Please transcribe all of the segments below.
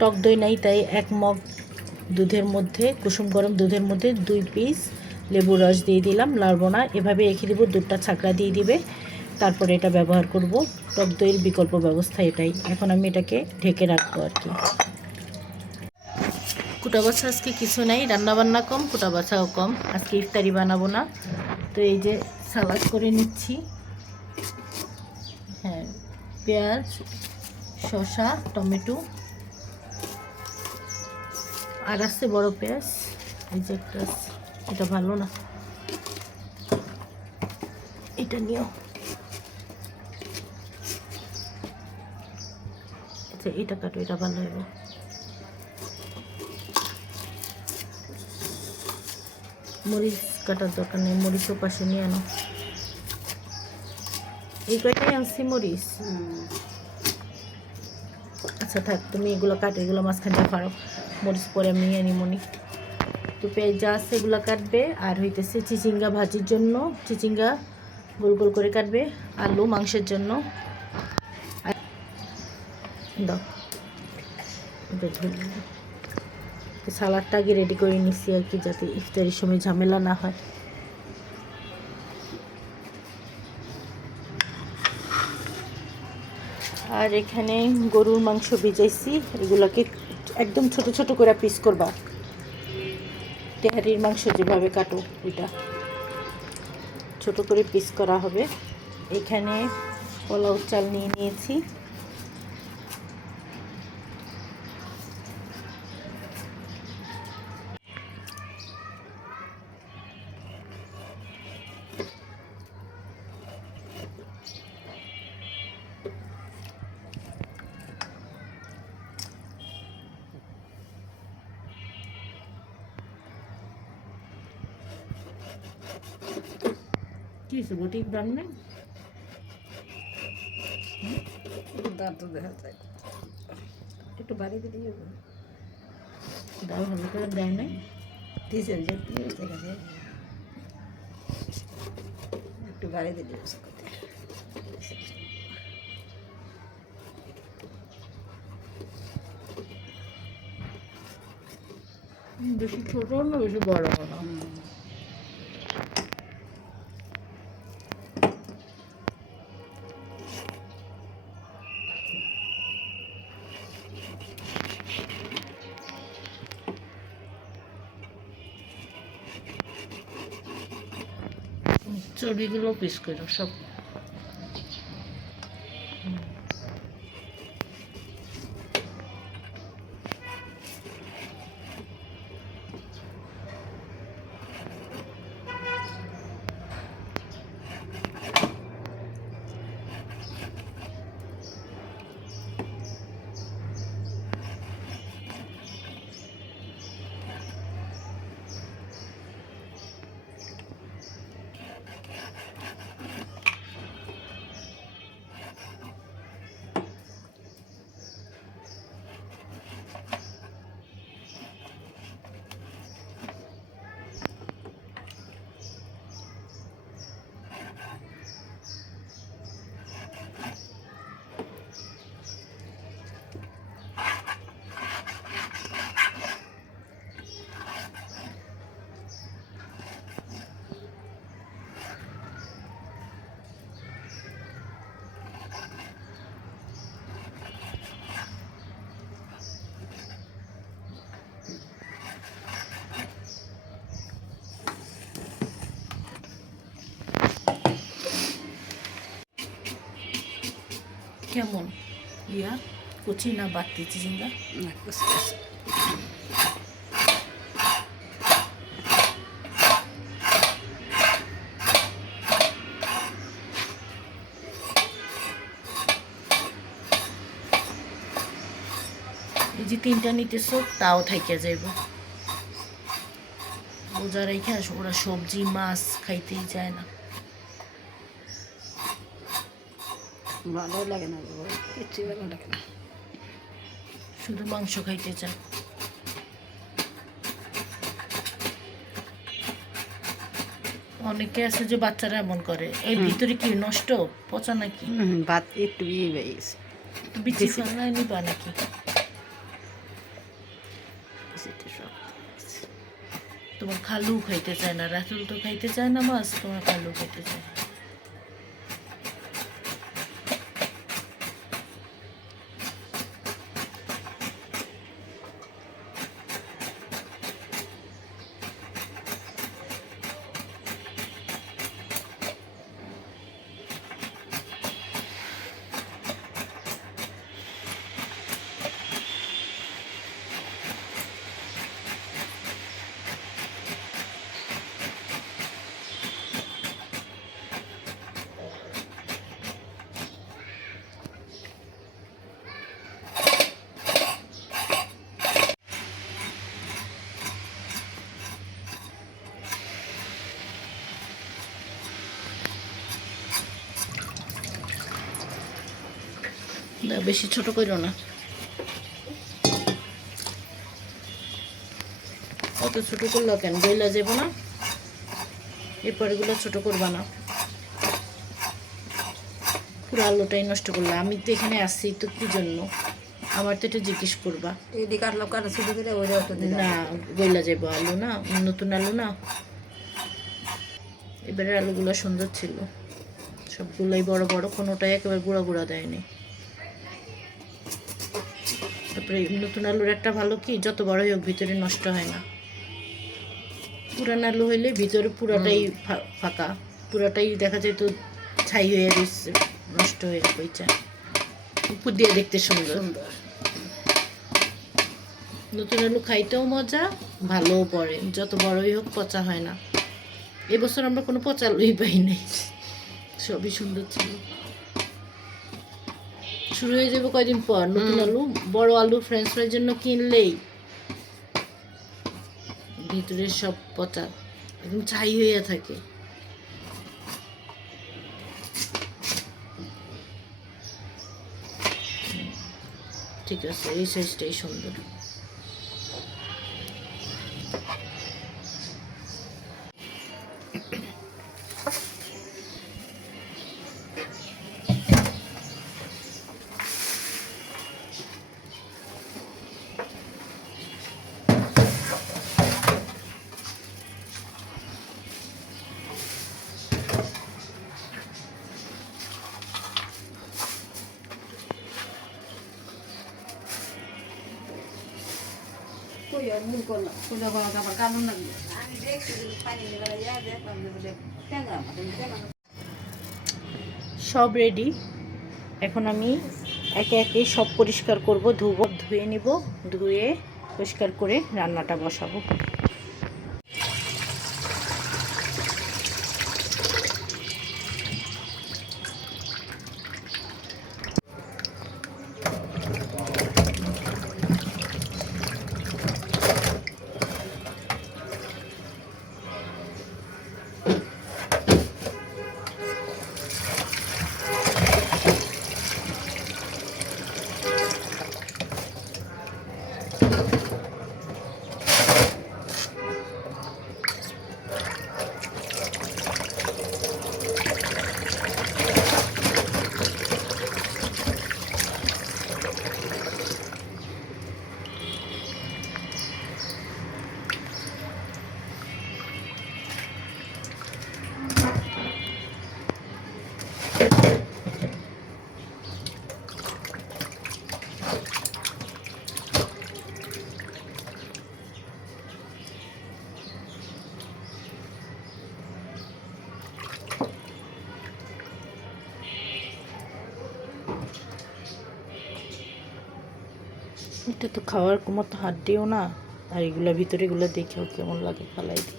টক দই নাই, তাই 1 মগ দুধের মধ্যে, কুসুম গরম দুধের মধ্যে 2 পিস লেবুর রস দিয়ে দিলাম। লাড়বো না, এভাবে রেখে দেবো। দুধটা ছাঁকড়া দিয়ে দিবে, তারপরে এটা ব্যবহার করব। টক দইয়ের বিকল্প ব্যবস্থা এটাই। এখন আমি এটাকে ঢেকে রাখবো আর কি। কুটা বাছা আজকে কিছু নাই, রান্নাবান্না কম, কুটা বাছাও কম। আজকে ইফতারি বানাবো না, তো এই যে সালাদ করে নিচ্ছি। হ্যাঁ, পেঁয়াজ, শসা, টমেটো, আর আছে বড় পেঁয়াজ, এই যে একটা, এটা ভালো না, এটা নিও। আচ্ছা, এটা কাটো, এটা ভালো হবে। মরিচ কাটার দরকার নেই, মরিচও পাশে নিয়ে আনো। এই কয়টাই আনছি মরিচ। আচ্ছা থাক, তুমি এগুলো কাটো, এগুলো মাঝখানটা ফাড়ো, মরিচ পরে আমি নিয়ে আনি মনি। তো পেঁয়াজ যা আছে এগুলো কাটবে। আর হইতেছে চিচিঙ্গা ভাজির জন্য, চিচিঙ্গা গোল গোল করে কাটবে। আলু মাংসের জন্য দাও। সালাডটা আগে রেডি করে নিচ্ছি আর কি, যাতে ইফতারির সময় ঝামেলা না হয়। আর এখানে গরুর মাংস ভিজাইছি, এগুলোকে একদম ছোট ছোট করে পিস করবা। তেহারির মাংস যেভাবে কাটো ওইটা ছোট করে পিস করা হবে। এখানে পোলাও চাল নিয়ে নিয়েছি। কি বটি দাম নেই, দাঁত দেখা যায়, একটু বাড়ি দিতে যাবো। দাও ভালো করে দেয় নাই, দিয়েছে যে একটু বাড়ি দিলে বেশি ছোট না বেশি বড় না। চর্বিগুলো পিস করো সব। কেমন ইয়া কুচি না বাড়তি চিচিঙ্গা? না কুচি কুচি। এই যে 3টা নিতেছো তাও থাইকা যাইব। বোঝা রেখে ওরা সবজি মাছ খাইতেই চায় না। ভালো লাগে না, কিছু ভালো লাগে না, শুধু মাংস খাইতে চায়। অনেকে আছে যে বাচ্চারা এমন করে, এর ভিতরে কি নষ্ট পচা নাকি? ভাত একটু ইয়ে হয়ে গেছে, বিচি ফেলা নিবা নাকি? তোমার খালু খাইতে চায় না, রাতুল তো খাইতে চায় না মাছ, তোমার খালু খাইতে চায়। বেশি ছোট করো না, অত ছোট করলো কেন, গইলা যাবো না, এরপর এগুলো ছোট করবা না, পুরো আলুটাই নষ্ট করলো। আমি তো এখানে আসছি তো কি জন্য, আমার তো এটা জিজ্ঞেস করবা না, গইলা যাবো আলু না, নতুন আলু না। এবারে আলুগুলো সুন্দর ছিল, সবগুলোই বড় বড়, কোনোটাই একেবারে গুঁড়া গুঁড়া দেয়নি। তারপরে নতুন আলুর একটা ভালো কি, যত বড় হোক ভিতরে নষ্ট হয় না। পুরান আলু হইলে ভিতরে পুরাটাই ফাঁকা, পুরাটাই দেখা যায় তো ছাই হয়ে রয়েছে, নষ্ট হয়ে পয়সা, উপর দিয়ে দেখতে সুন্দর। নতুন আলু খাইতেও মজা, ভালোও পড়ে, যত বড়ই হোক পচা হয় না। এবছর আমরা কোনো পচা আলুই পাই নাই, সবই সুন্দর ছিল। শুরু হয়ে যাবে কয়দিন পর নতুন আলু, বড় আলু ফ্রেঞ্চ ফ্রাইয়ের জন্য কিনলেই ভিতরে সব পচা, একদম ছাই হয়ে থাকে। ঠিক আছে, এই সাইজটাই সুন্দর। সব রেডি, এখন আমি একে একে সব পরিষ্কার করব, ধুয়ে নিব, ধুয়ে পরিষ্কার করে রান্নাটা বসাবো। এটা তো খাওয়ার মতো হাড্ডিও না, আর এগুলোর ভিতরে এগুলো দেখেও কেমন লাগে, ফালাই দিই।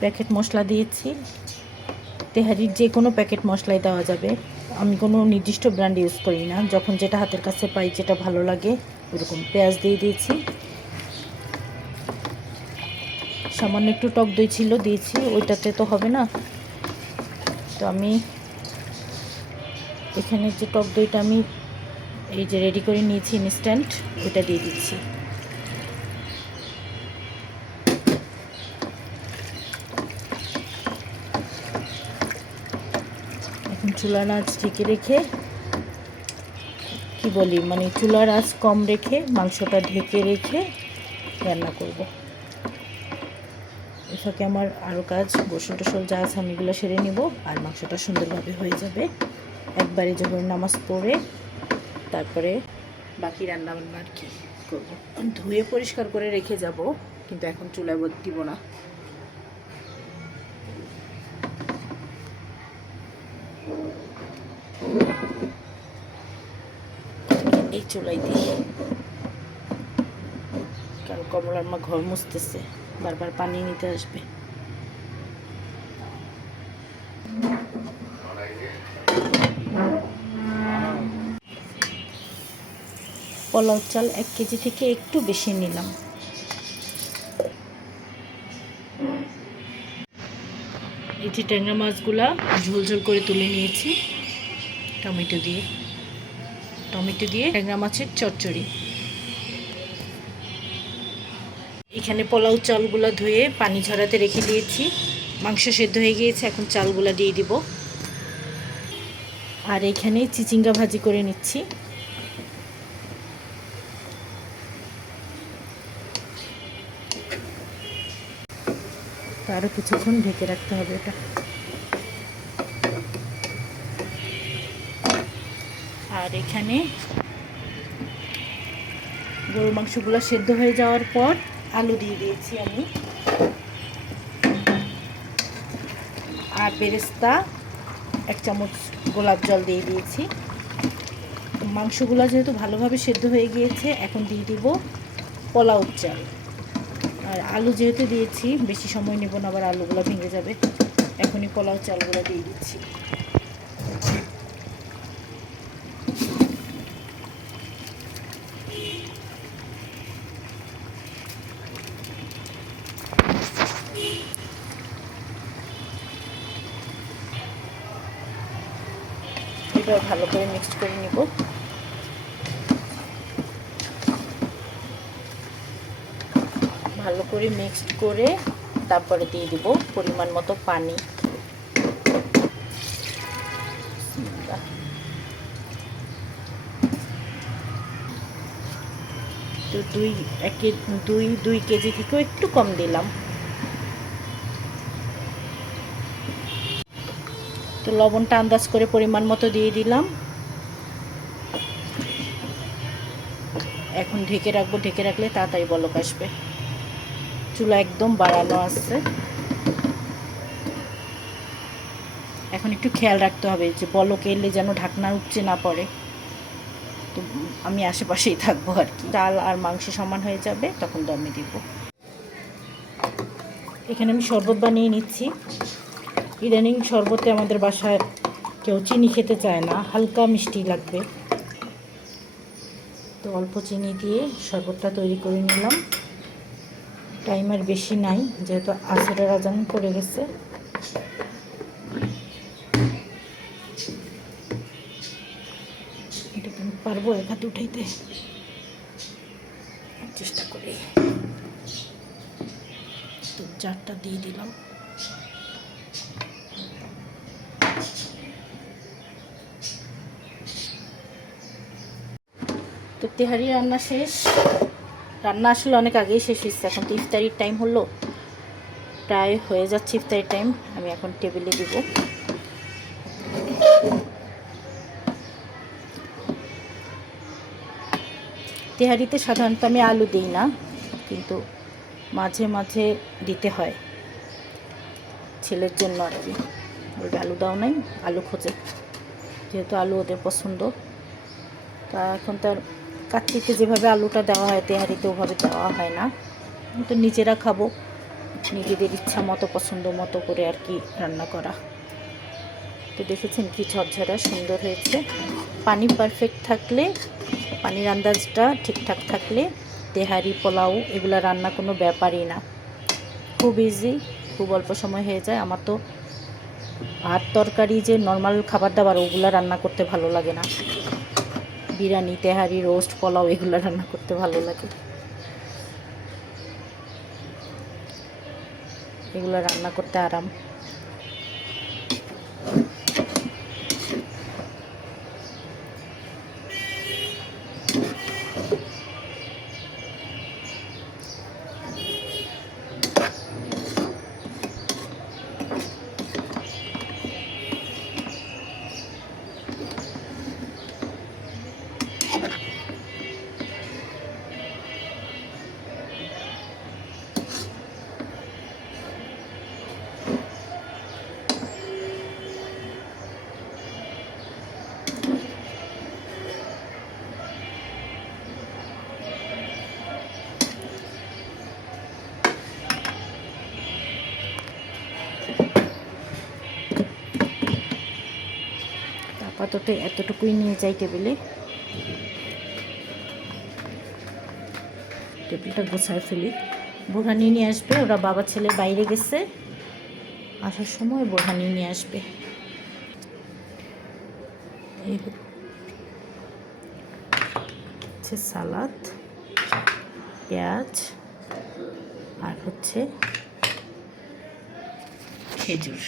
প্যাকেট মশলা দিয়েছি, তেহারির যে কোনো প্যাকেট মশলাই দেওয়া যাবে, আমি কোনো নির্দিষ্ট ব্র্যান্ড ইউজ করি না, যখন যেটা হাতের কাছে পাই, যেটা ভালো লাগে ওরকম। পেঁয়াজ দিয়ে দিয়েছি, সামান্য একটু টক দই ছিল দিয়েছি, ওইটাতে তো হবে না, তো আমি এখানে যে টক দইটা আমি এই যে রেডি করে নিয়েছি ইনস্ট্যান্ট, ওটা দিয়ে দিচ্ছি। এখন চুলার আঁচ ঢেকে রেখে কি বলি মানে চুলার আঁচ কম রেখে মাংসটা ঢেকে রেখে রান্না করব। এটাকে আমার আরও কাজ গোসল টোসল যা আছে আমি এগুলো সেরে নিব, আর মাংসটা সুন্দরভাবে হয়ে যাবে একবারে যখন নামাজ পড়ে তারপরে বাকি রান্নাবান্না আর কি করবো। ধুয়ে পরিষ্কার করে রেখে যাব, কিন্তু এখন চুলায় দিব না। এই চুলাই দিই, কারণ কমলার মা ঘর মুছতেছে, বারবার পানি নিতে আসবে। পোলাও চাল 1 কেজি থেকে একটু বেশি নিলাম। এই যে ট্যাংরা মাছগুলা ঝোল করে তুলে নিয়েছি টমেটো দিয়ে ট্যাংরা মাছের চচ্চড়ি। এখানে পোলাও চালগুলা ধুয়ে পানি ঝরাতে রেখে দিয়েছি, মাংস সেদ্ধ হয়ে গিয়েছে, এখন চালগুলা দিয়ে দিব। আর এখানে চিচিঙ্গা ভাজি করে নিচ্ছি। আরও কিছুক্ষণ ঢেকে রাখতে হবে এটা। আর এখানে গরুর মাংসগুলো সেদ্ধ হয়ে যাওয়ার পর আলু দিয়ে দিয়েছি আমি, আর বেরেস্তা 1 চামচ গোলাপ জল দিয়ে দিয়েছি। মাংসগুলো যেহেতু ভালোভাবে সেদ্ধ হয়ে গিয়েছে, এখন দিয়ে দিব পোলাও চাল। আর আলু যেহেতু দিয়েছি বেশি সময় নেব না, আবার আলুগুলো ভেঙে যাবে। এখনই পোলাও চালগুলো দিয়ে দিচ্ছি। এবার ভালো করে মিক্সড করে নিব। ভালো করে মিক্সড করে তারপরে দিয়ে দিব পরিমাণ মতো পানি। তো 2 কেজি থেকেও একটু কম দিলাম। তো লবণটা আন্দাজ করে পরিমাণ মতো দিয়ে দিলাম। এখন ঢেকে রাখবো, ঢেকে রাখলে তাড়াতাড়ি বলক আসবে। চুলা একদম বাড়ানো আছে। এখন একটু খেয়াল রাখতে হবে যে বলক এলে যেন ঢাকনা উপচে না পড়ে। তো আমি আশেপাশেই থাকবো আর কি। ডাল আর মাংস সমান হয়ে যাবে তখন দমে দিব। এখানে আমি শরবত বানিয়ে নিচ্ছি। ইদানিং শরবতে আমাদের বাসায় কেউ চিনি খেতে চায় না, হালকা মিষ্টি লাগবে, তো অল্প চিনি দিয়ে শরবতটা তৈরি করে নিলাম। টাইম আর বেশি নাই, যেহেতু আসরের আজান পড়ে গেছে। এটা আমি পারবো এক হাতে উঠাইতে, চেষ্টা করি। তো চারটা দিয়ে দিলাম। তো তেহারি রান্না শেষ। রান্না আসলে অনেক আগেই শেষ হয়েছে, এখন তো ইফতারির টাইম হলো, প্রায় হয়ে যাচ্ছে ইফতারির টাইম। আমি এখন টেবিলে দিব। তেহারিতে সাধারণত আমি আলু দিই না, কিন্তু মাঝে মাঝে দিতে হয় ছেলের জন্য আর কি। বলবে আলু দাও নাই, আলু খোঁজে, যেহেতু আলু ওদের পছন্দ। তা এখন তার কাচ্চিতে যেভাবে আলুটা দেওয়া হয় তেহারিতে ওভাবে দেওয়া হয় না, তো নিজেরা খাবো, নিজেদের ইচ্ছা মতো পছন্দ মতো করে আর কি রান্না করা। তো দেখেছেন কি ঝরঝরা সুন্দর হয়েছে। পানি পারফেক্ট থাকলে, পানির আন্দাজটা ঠিকঠাক থাকলে তেহারি পোলাও এগুলো রান্না কোনো ব্যাপারই না, খুব ইজি, খুব অল্প সময় হয়ে যায়। আমার তো আর তরকারি যে নর্মাল খাবার দাবার ওগুলো রান্না করতে ভালো লাগে না, বিরিয়ানি, তেহারি, রোস্ট, পোলাও এগুলো রান্না করতে ভালো লাগে। এগুলো রান্না করতে আরাম। আপাতত এতটুকুই নিয়ে যাই টেবিলে। টেবিলটা গোছায় ফেলি। বোরহানি নিয়ে আসবে, ওরা বাবা ছেলে বাইরে গেছে, আসার সময় বোরহানি নিয়ে আসবে। এই হচ্ছে সালাদ, পেঁয়াজ, আর হচ্ছে খেজুর।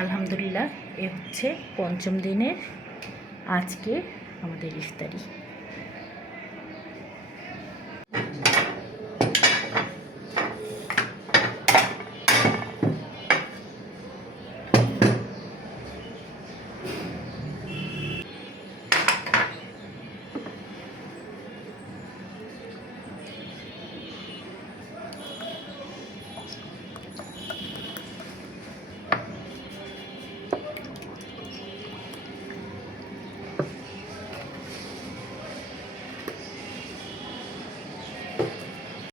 আলহামদুলিল্লাহ, এ হচ্ছে পঞ্চম দিনের আজকে আমাদের ইফতারি।